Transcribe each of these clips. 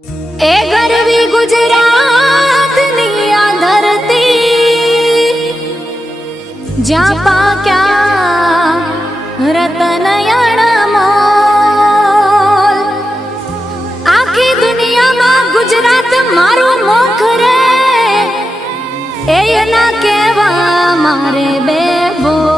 ए गरवी गुजरात नी आ धरती ज्या पाक्या रतन अणमोल आखी दुनिया में गुजरात मारू मुख रे ए ना केवा मारे बेबोल।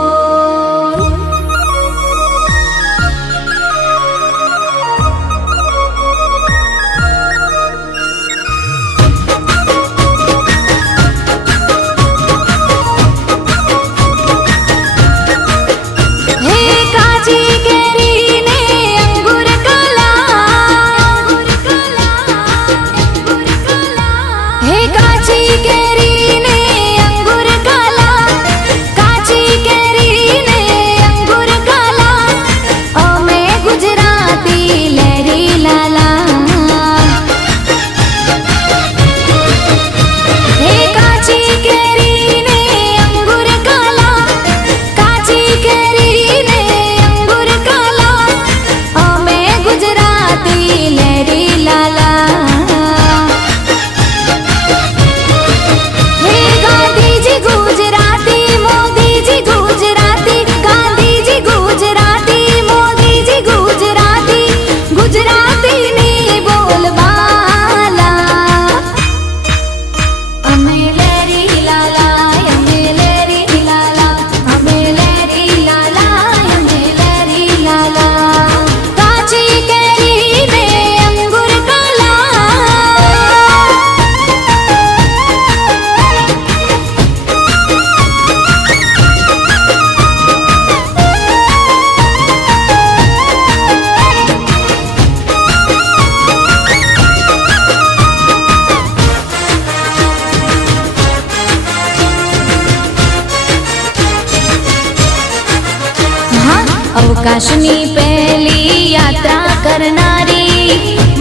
अवकाशनी पहली यात्रा करनारी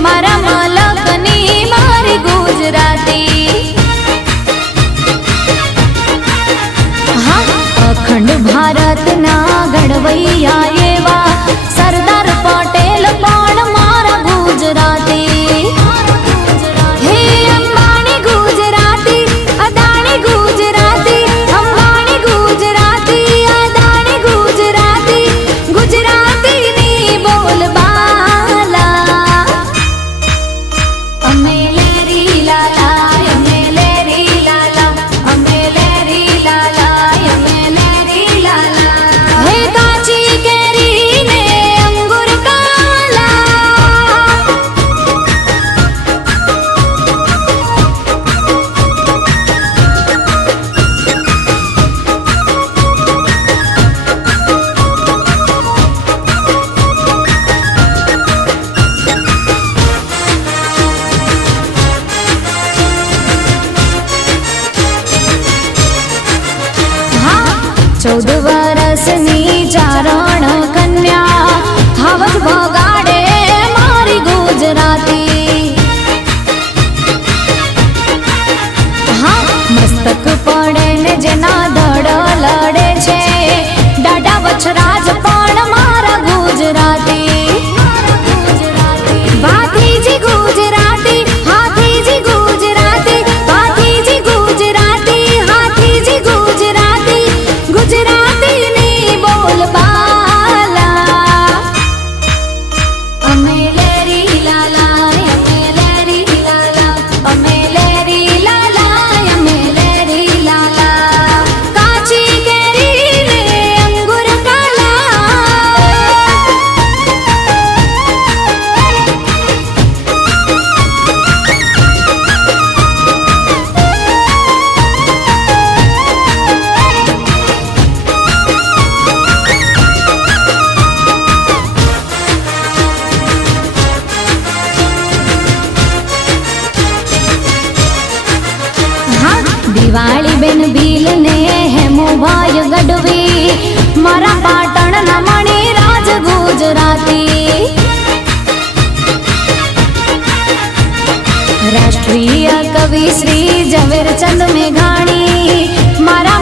मारा मलकनी मारी गुजराती। हाँ, अखंड भारत ना घड़वैया एवा सरदार पटेल पण मारा गुजराती। हे अंबानी गुजराती, अदानी गुजराती, अंबानी गुजराती, अदानी गुजराती, गुजराती नी बोलबाला अमे लेरी लाला, अमे लेरी लाला, अमे लेरी लाला, अमे लेरी लाला। हे काची केरी ने अंगूर काला चौद वर्षनी चारण कन्या हावज भगाड़े मारी गुजराती। हाँ, मस्तक पड़े ने जेना धड़ लड़े छे डाडा वछराज पण मारा गुजराती। भातीजी गुजराती, हाथीजी गुजराती, भातीजी गुजराती, हाथीजी गुजराती, गुजराती नी बोलबाला अमे लेरी लाला, अमे लेरी लाला, अमे लेरी लाला, अमे लेरी लाला। काची केरी ने अंगूर काला दिवाળી बेन भील ने हेमू भाई गढ़वी मारा पाटण ना मणि राज गुजराती। राष्ट्रीय कवि श्री झवेरचंद मेघाणी मारा